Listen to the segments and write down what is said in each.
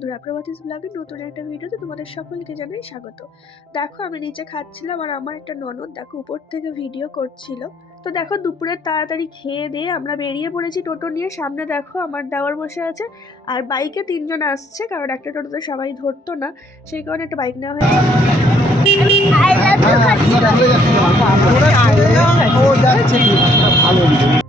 বন্ধুরা, প্রভাতিস ব্লগের নতুন একটা ভিডিওতে তোমাদের সকলকে জানাই স্বাগত। দেখো আমি নিচে খাচ্ছিলাম আর আমার একটা ননদ দেখো উপর থেকে ভিডিও করছিল। তো দেখো দুপুরে তাড়াতাড়ি খেয়ে দিয়ে আমরা বেরিয়ে পড়েছি টোটো নিয়ে। সামনে দেখো আমার দেওর বসে আছে আর বাইকে 3জন আসছে, কারণ একটা টোটোতে সবাই ধরতো না, সেই কারণে একটা বাইক নেওয়া হয়েছে।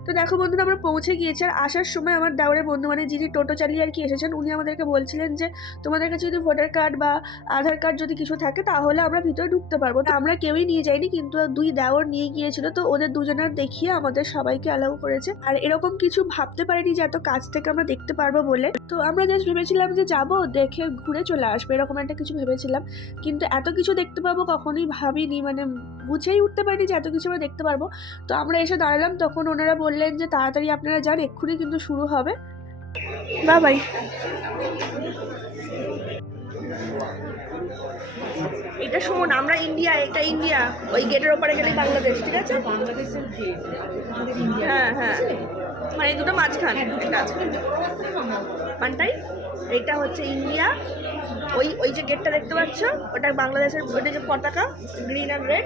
তো দেখো বন্ধুরা আমরা পৌঁছে গিয়েছি। আর আসার সময় আমার দেওরের বন্ধু মানে যিনি টোটো চালিয়ে আর কি এসেছেন, উনি আমাদেরকে বলছিলেন যে তোমাদের কাছে যদি ভোটার কার্ড বা আধার কার্ড যদি কিছু থাকে তাহলে আমরা ভিতরে ঢুকতে পারবো। তো আমরা কেউই নিয়ে যাইনি, কিন্তু দুই দেওর নিয়ে গিয়েছিল, তো ওদের দুজনের দেখিয়ে আমাদের সবাইকে অ্যালাউ করেছে। আর এরকম কিছু ভাবতে পারিনি যে এত কাছ থেকে আমরা দেখতে পারবো বলে। তো আমরা জাস্ট ভেবেছিলাম যে যাবো, দেখে ঘুরে চলে আসবো, এরকম একটা কিছু ভেবেছিলাম। কিন্তু এত কিছু দেখতে পাবো কখনোই ভাবিনি, মানে বুঝেই উঠতে পারিনি যে এত কিছু আমরা দেখতে পারবো। তো আমরা এসে দাঁড়ালাম, তখন ওনারা বললেন যে তাড়াতাড়ি আপনারা যান, এক্ষুনি কিন্তু শুরু হবে। বাই। এটা শোন, আমরা ইন্ডিয়া, এটা ইন্ডিয়া, ওই গেটের ওপরে গেলেই বাংলাদেশ, ঠিক আছে? বাংলাদেশের গেট, হ্যাঁ হ্যাঁ, মানে এই দুটো মাঝখান এটা আছে পানটাই। এটা হচ্ছে ইন্ডিয়া, ওই যে গেটটা দেখতে পাচ্ছ ওটা বাংলাদেশের, ওটা যে পতাকা গ্রিন আর রেড,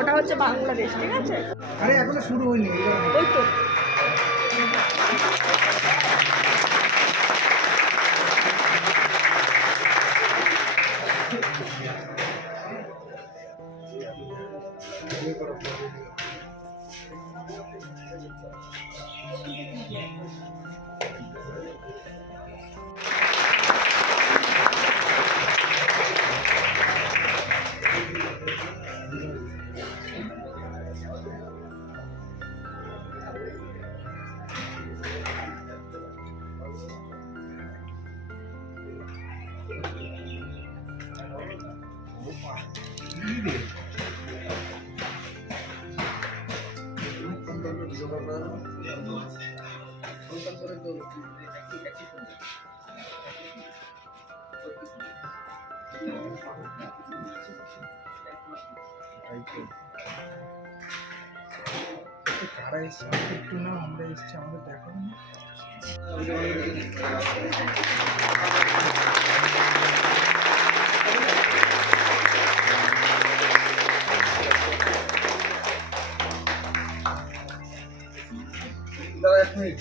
ওটা হচ্ছে বাংলাদেশ, ঠিক আছে? আরে এখনো শুরু হয়নি। ওই তো কারা এসছে একটু না, আমরা এসছি, আমাদের দেখো না। এক মিনিট।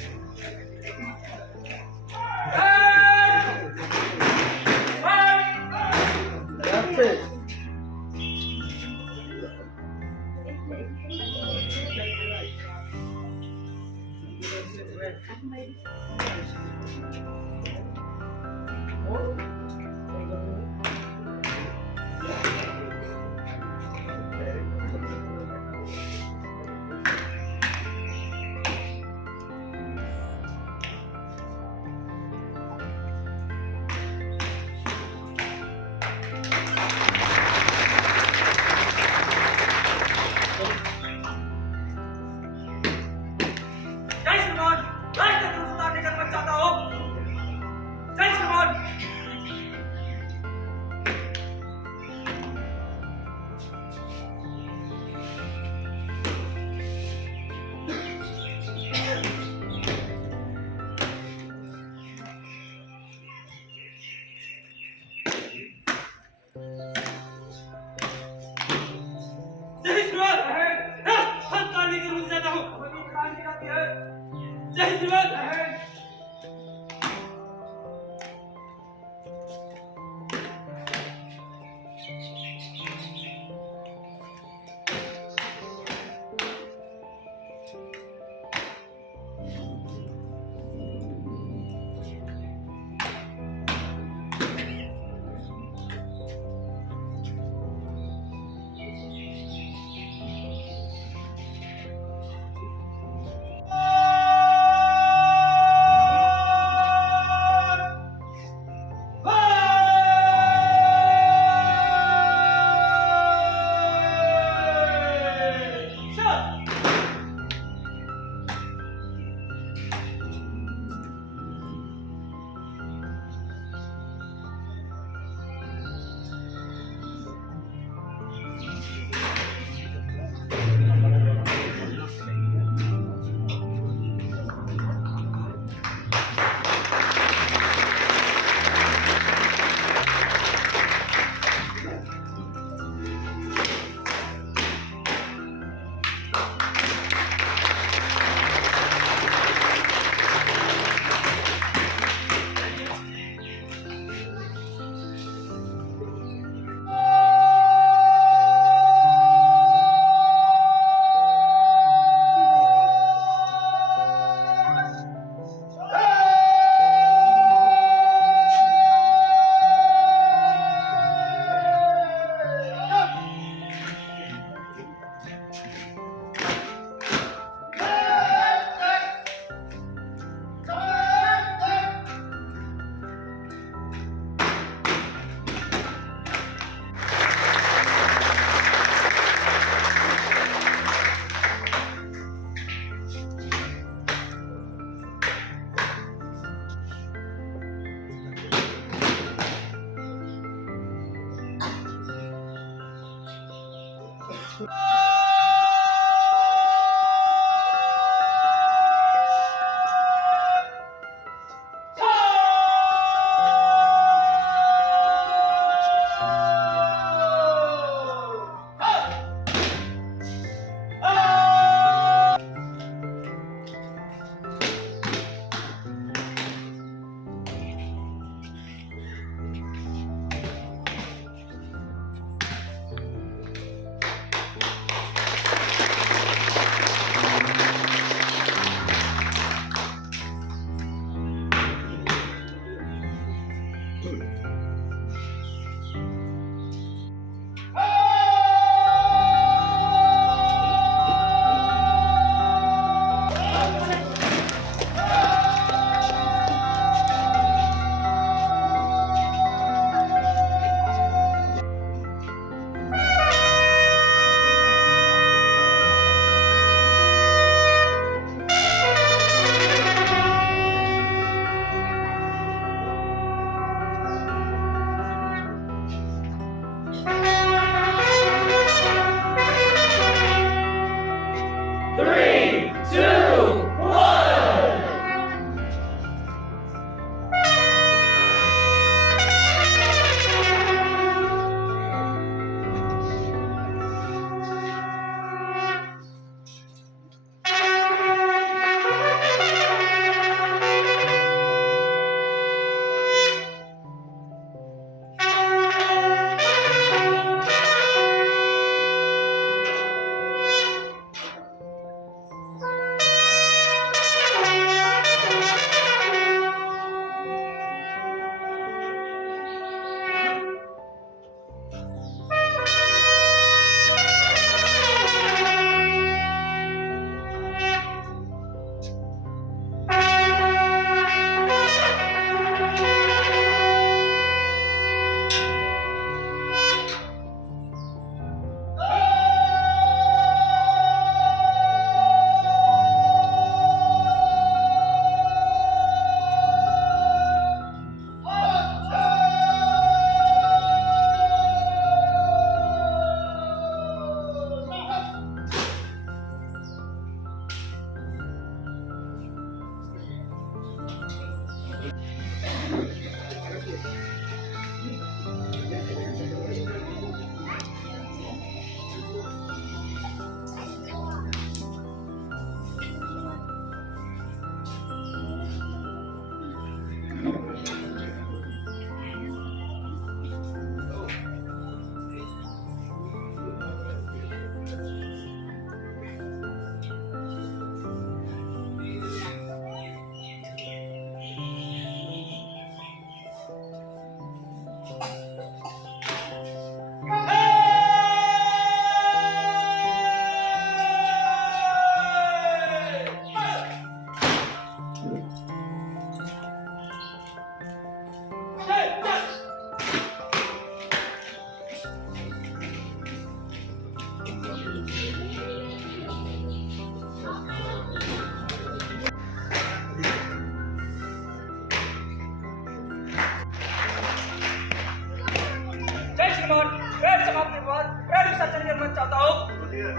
তো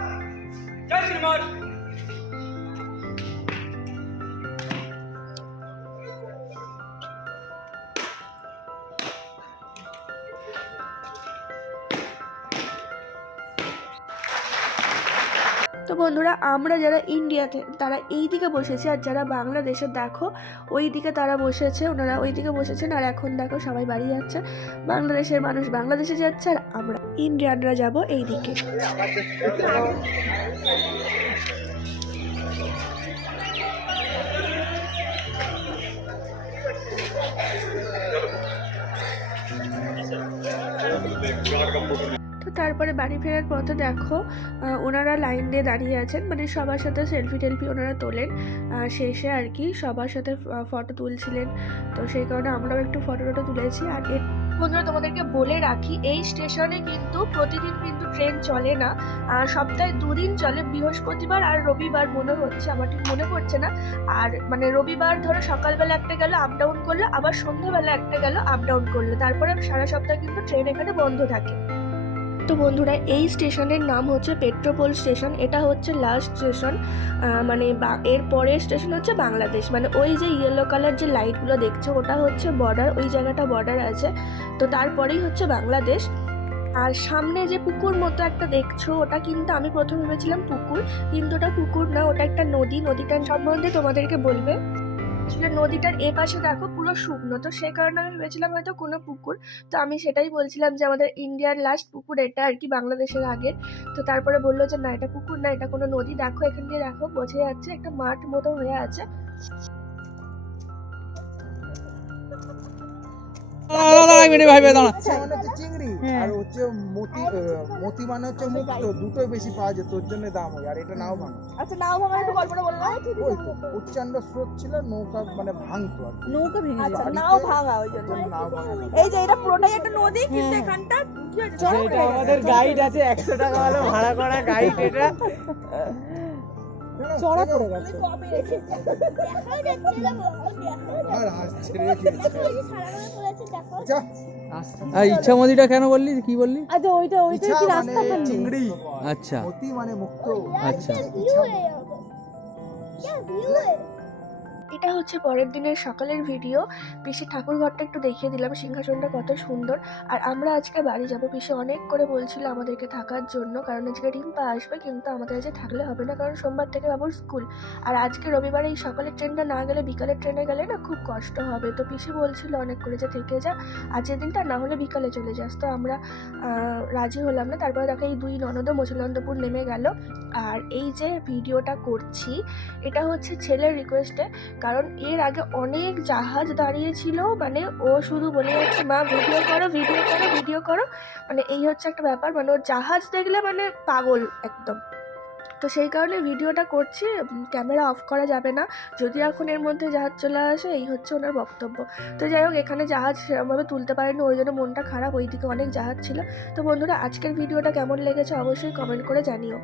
বন্ধুরা, আমরা যারা ইন্ডিয়াতে তারা এই দিকে বসেছি, আর যারা বাংলাদেশে দেখো ওই দিকে তারা বসেছে, ওনারা ওই দিকে বসেছেন। আর এখন দেখো সবাই বাড়ি যাচ্ছে, বাংলাদেশের মানুষ বাংলাদেশে যাচ্ছে আর আমরা ইন্ডিয়ানরা যাব এই দিকে। তো তারপরে বাড়ি ফেরার পথে দেখো ওনারা লাইন দিয়ে দাঁড়িয়ে আছেন, মানে সবার সাথে সেলফি টেলফি ওনারা তোলেন শেষে আর কি, সবার সাথে ফটো তুলছিলেন। তো সেই কারণে আমরাও একটু ফটো টটো তুলেছি। আর বন্ধুরা, তোমাদেরকে বলে রাখি, এই স্টেশনে কিন্তু প্রতিদিন কিন্তু ট্রেন চলে না, সপ্তাহে 2 দিন চলে, বৃহস্পতিবার আর রবিবার মনে হচ্ছে, আমার ঠিক মনে পড়ছে না। আর মানে রবিবার ধরো সকালবেলা একটা গেল আপ ডাউন করলো, আবার সন্ধ্যাবেলা একটা গেল আপ ডাউন করলো, তারপরে সারা সপ্তাহ কিন্তু ট্রেন এখানে বন্ধ থাকে। তো বন্ধুরা, এই স্টেশনের নাম হচ্ছে পেট্রোপোল স্টেশন। এটা হচ্ছে লাস্ট স্টেশন, মানে এর পরের স্টেশন হচ্ছে বাংলাদেশ। মানে ওই যে ইয়েলো কালার যে লাইটগুলো দেখছো ওটা হচ্ছে বর্ডার, ওই জায়গাটা বর্ডার আছে। তো তারপরেই হচ্ছে বাংলাদেশ। আর সামনে যে পুকুর মতো একটা দেখছো ওটা কিন্তু আমি প্রথমে ভেবেছিলাম পুকুর, কিন্তু ওটা পুকুর না, ওটা একটা নদী। নদীটার সম্বন্ধে তোমাদেরকে বলবে। আসলে নদীটার এ পাশে দেখো পুরো শুকনো, তো সেই কারণে আমি ভেবেছিলাম হয়তো কোনো পুকুর। তো আমি সেটাই বলছিলাম যে আমাদের ইন্ডিয়ার লাস্ট পুকুর এটা আর কি, বাংলাদেশের আগের। তো তারপরে বললো যে না, এটা পুকুর না, এটা কোনো নদী। দেখো এখান দিয়ে দেখো বোঝা যাচ্ছে একটা মাঠ মতো হয়ে আছে। চিংড়ি আর হচ্ছে মতি, মতি মানে হচ্ছে মুক্ত, দুটোই বেশি পাওয়া যায়, তোর জন্য দাম হয়। আর এটা নাও ভাঙা। আচ্ছা, নাও ভাঙা একটু গল্পটা বললাম। ওই তো প্রচন্ড স্রোত ছিল, নৌকা মানে ভাঙতো আর কি। নৌকা ভেঙে আচ্ছা, গেছে, নাও ভাঙা ওই জন্য। নাও ভাঙা। এই যে এটা পুরোটাই একটা নদী, কিন্তু এখানটা কি হয়েছে, এটা আমাদের গাইড আছে, 100 টাকা হলো ভাড়া করা গাইড। এটা চড়া পড়ে গেছে। কবে এসেছে দেখা যাচ্ছে না, আর হাত ছেড়ে দিয়েছে। আচ্ছা, আর ইচ্ছামতিটা কেন বললি, কি বললি? আচ্ছা ওইটা ইচ্ছা কি মানে রাস্তা করলি? চিংড়ি, আচ্ছা মতি মানে মুক্ত। আচ্ছা। এটা হচ্ছে পরের দিনের সকালের ভিডিও। পিসি ঠাকুর ঘরটা একটু দেখিয়ে দিলাম, সিংহাসনটা কত সুন্দর। আর আমরা আজকে বাড়ি যাব, পিসি অনেক করে বলছিল আমাদেরকে থাকার জন্য, কারণ আজকে রিম্পা আসবে, কিন্তু আমাদের আজকে থাকলে হবে না, কারণ সোমবার থেকে বাবুর স্কুল। আর আজকে রবিবারে এই সকালের ট্রেনটা না গেলে বিকালের ট্রেনে গেলে না খুব কষ্ট হবে। তো পিসি বলছিল অনেক করে যে থেকে যা আজকের দিনটা, না হলে বিকালে চলে যাস। তো আমরা রাজি হলাম না। তারপরে দেখো এই 2 ননদও মচুলন্দপুর নেমে গেল। আর এই যে ভিডিওটা করছি এটা হচ্ছে ছেলের রিকোয়েস্টে, কারণ এর আগে অনেক জাহাজ দাঁড়িয়েছিল, মানে ও শুধু বলে যাচ্ছে মা ভিডিও করো ভিডিও করো ভিডিও করো, মানে এই হচ্ছে একটা ব্যাপার, মানে ওর জাহাজ দেখলে মানে পাগল একদম। তো সেই কারণে ভিডিওটা করছি, ক্যামেরা অফ করা যাবে না, যদি এখন এর মধ্যে জাহাজ চলে আসে, এই হচ্ছে ওনার বক্তব্য। তো যাই হোক, এখানে জাহাজ সেরকমভাবে তুলতে পারেনি, ওই জন্য মনটা খারাপ, ওইদিকে অনেক জাহাজ ছিল। তো বন্ধুরা, আজকের ভিডিওটা কেমন লেগেছে অবশ্যই কমেন্ট করে জানিও।